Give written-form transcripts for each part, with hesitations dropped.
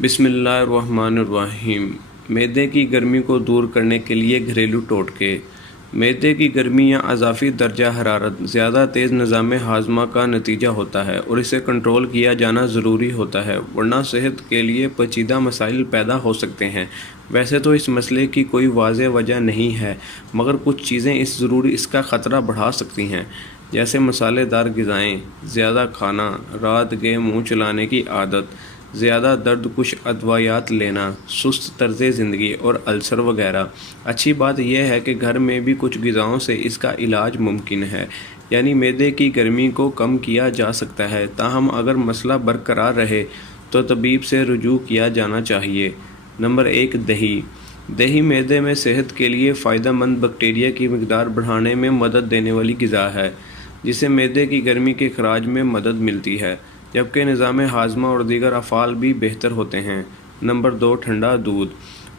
बिस्मिल्लाहिर्रहमानिर्रहीम। मैदे की गर्मी को दूर करने के लिए घरेलू टोटके। मैदे की गर्मी या अज़ाफ़ी दर्जा हरारत ज़्यादा तेज़ निज़ाम हाज़मा का नतीजा होता है और इसे कंट्रोल किया जाना ज़रूरी होता है, वरना सेहत के लिए पेचीदा मसाइल पैदा हो सकते हैं। वैसे तो इस मसले की कोई वाज़ेह वजह नहीं है, मगर कुछ चीज़ें इसका ख़तरा बढ़ा सकती हैं, जैसे मसालेदार ग़िज़ाएँ, ज़्यादा खाना, रात गए मुँह चलाने की आदत, ज़्यादा दर्दकुश अदवायात लेना, सुस्त तर्ज़ ज़िंदगी और अल्सर वगैरह। अच्छी बात यह है कि घर में भी कुछ ग़िज़ाओं से इसका इलाज मुमकिन है, यानी मैदे की गर्मी को कम किया जा सकता है। ताहम अगर मसला बरकरार रहे तो तबीब से रुजू किया जाना चाहिए। नंबर 1, दही। दही मैदे में सेहत के लिए फ़ायदेमंद बैक्टीरिया की मकदार बढ़ाने में मदद देने वाली ग़िज़ा है, जिससे मैदे की गर्मी के खराज में मदद मिलती है, जबकि निज़ाम हाज़मा और दीगर अफ़ाल भी बेहतर होते हैं। नंबर 2, ठंडा दूध।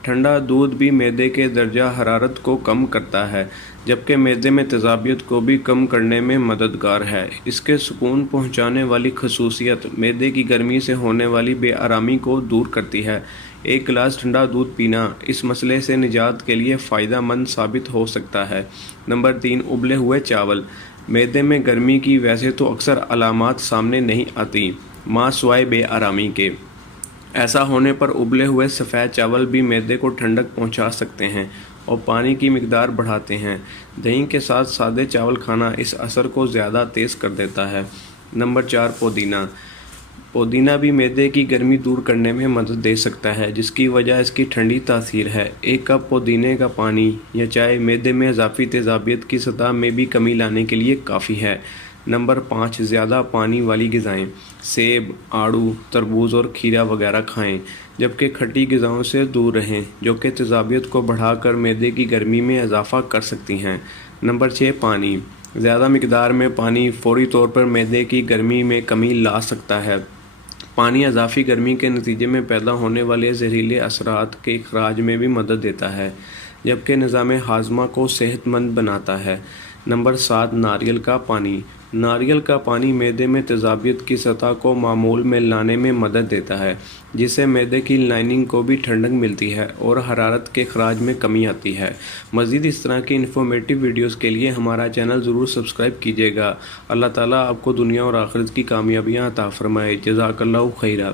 ठंडा दूध भी मैदे के दर्जा हरारत को कम करता है, जबकि मैदे में तेज़ाबियत को भी कम करने में मददगार है। इसके सुकून पहुँचाने वाली खसूसियत मैदे की गर्मी से होने वाली बेआरामी को दूर करती है। एक गिलास ठंडा दूध पीना इस मसले से निजात के लिए फ़ायदा मंद साबित हो सकता है। नंबर 3, उबले हुए चावल। मैदे में गर्मी की वैसे तो अक्सर अलामात सामने नहीं आती, माँ सिवाय बेआरामी के। ऐसा होने पर उबले हुए सफ़ेद चावल भी मैदे को ठंडक पहुंचा सकते हैं और पानी की मिकदार बढ़ाते हैं। दही के साथ सादे चावल खाना इस असर को ज़्यादा तेज़ कर देता है। नंबर 4, पुदीना। पुदीना भी मैदे की गर्मी दूर करने में मदद दे सकता है, जिसकी वजह इसकी ठंडी तासीर है। 1 कप पुदीने का पानी या चाय मैदे में इजाफी तेज़ाबियत की सतह में भी कमी लाने के लिए काफ़ी है। नंबर 5, ज़्यादा पानी वाली ग़िज़ाएँ। सेब, आड़ू, तरबूज और खीरा वगैरह खाएं, जबकि खट्टी ग़िज़ाओं से दूर रहें, जो कि तेज़ाबियत को बढ़ाकर मैदे की गर्मी में इजाफ़ा कर सकती हैं। नंबर 6, पानी। ज़्यादा मिकदार में पानी फ़ौरी तौर पर मैदे की गर्मी में कमी ला सकता है। पानी इजाफी गर्मी के नतीजे में पैदा होने वाले जहरीले असरात के इखराज में भी मदद देता है, जबकि निज़ाम हाज़मा को सेहतमंद बनाता है। नंबर 7, नारियल का पानी। नारियल का पानी मैदे में तेज़ाबियत की सतह को मामूल में लाने में मदद देता है, जिससे मैदे की लाइनिंग को भी ठंडक मिलती है और हरारत के इखराज में कमी आती है। मज़ीद इस तरह की इन्फॉर्मेटिव वीडियोस के लिए हमारा चैनल ज़रूर सब्सक्राइब कीजिएगा। अल्लाह ताला आपको दुनिया और आखिरत की कामयाबियाँ अता फ़रमाए। जज़ाकल्लाहु खैरा।